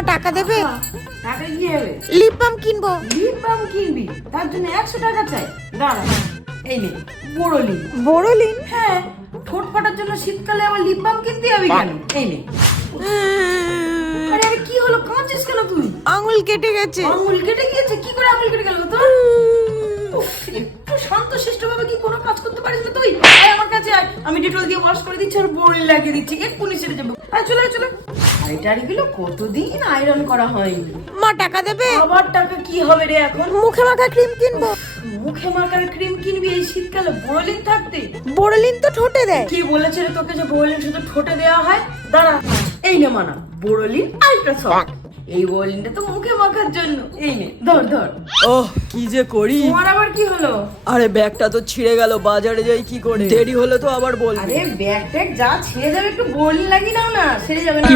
মা টাকা দেবে? টাকা কি হবে? লিপ বাম কিনবো। লিপ বাম কিনবি? তার জন্য 100 টাকা চাই? দাঁড়া, এই নে বোরোলিন। বোরোলিন? হ্যাঁ, ঠোঁট ফাটার জন্য শীতকালে আবার লিপ বাম কিনতে হবে কেন? এই নে। আরে আরে কি হলো, কাঁদছিস কেন তুই? আঙুল কেটে গেছে। আঙুল কেটে গিয়েছে? কি করে আঙুল কেটে গেল তোর? উফ, একটু শান্তশিষ্ট ভাবে কি কোনো কাজ করতে পারিস না তুই? আয় আমার কাছে আয়, আমি ডেটল দিয়ে ওয়াশ করে দিচ্ছি আর বোরোলিন লাগিয়ে দিচ্ছি, এক্ষুনি সেরে যাবে। আয় চলে আয় চলে। শাড়িটারিগুলো কতদিন আয়রন করা হয়নি। মা টাকা দেবে? আবার টাকা কি হবে রে এখন? মুখে মাখা ক্রিম কিনবো। মুখে মাখার ক্রিম কিনবি এই শীতকালে বোরোলিন থাকতে? বোরোলিন তো ঠোঁটে দেয়। কি বলেছে রে তোকে যে বোরোলিন শুধু ঠোঁটে দেওয়া হয়? দাঁড়া, এই নে মানা বোরোলিন আলট্রা সফট। এই বোরোলিনটা তো মুখে মাখার জন্য। এই নে ধর ধর। ওহ কি যে করি। তোমার আবার কি হলো? আরে ব্যাগটা তো ছিঁড়ে গেল, বাজারে যাই কি করে, দেরি হলে তো আবার বলবে। আরে ব্যাগ ট্যাগ যা ছিঁড়ে যাবে একটু বোরোলিন লাগিয়ে নাও না, সেরে যাবে না।